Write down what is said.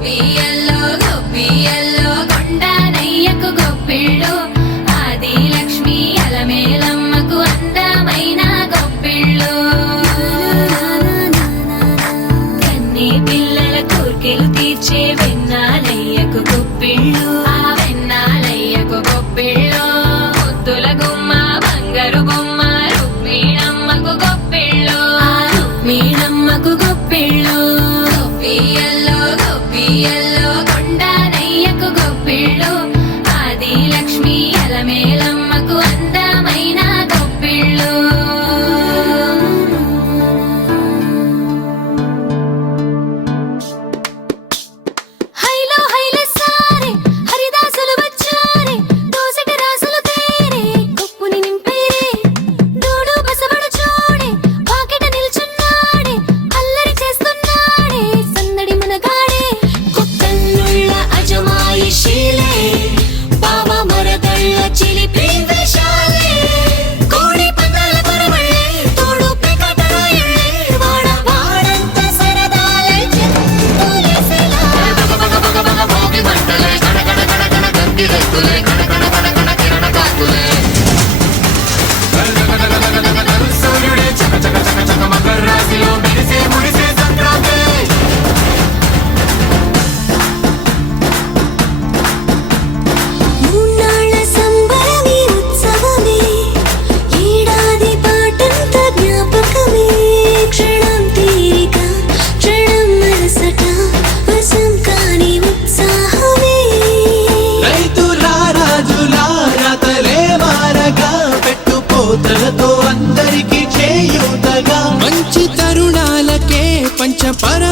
గొప్పియల్లో గొప్పియల్లో కొండనయ్యకు గొప్పిళ్ళు ఆది లక్ష్మి అలమేలమ్మకు అందమైన గొప్పిళ్ళు కన్ని పిల్లల కోర్కెలు తీర్చే వెన్నాలయ్యకు గొప్పిళ్ళు ఆ వెన్నాలయ్యకు గొప్పిళ్ళు ముద్దుల గుమ్మ బంగారు బొమ్మ రుక్మిణమ్మకు గొప్పిళ్ళు ఆ రుక్మిణమ్మకు గొప్పిళ్ళు గొప్పియల్లో గొప్పియల్లో కొండనయ్యకు గొప్పిళ్ళు ఆది లక్ష్మి అలమేలమ్మకు అందమైన గొప్పిళ్ళు హైలో హైల సారే హరిదాసులు వచ్చారే దోసటి రాసులు తేరే కొప్పుని నింపేరే దూడు బసవడు చూడే పాకెట నిల్చున్నాడే అల్లరి చేస్తున్నాడే సందడి మనగాడే కొత్తన్నుళ్ళ అజమాయిషీలే బావ మరదళ్ళ చిలిపి వేషాలే కోడి పందాల పరమళ్ళే తోడు పెకటరాయళ్ళే వాడ వాడంత సరదాలే చెప్పులేసేలా భోగి మంటలే కడకడ కడకడ గంగిరెద్దులే కడకడ కడకడ కిరణ కాకులే సూర్యుడే చక చక చక చక మకర రాశిలో మెరిసే ముడిసే సంక్రాంతి మూన్నాళ్ళ సంబరమే ఉత్సవమే ఏడాది పాటంత జ్ఞాపకమే క్షణం తీరిక క్షణం మనసట వశం కాని ఉత్సాహమే రైతుల రాజుల రాతలే మారగా పెట్టుపోతలతో అందరికి చేయూతగా మంచి తరుణాలకే పంచపర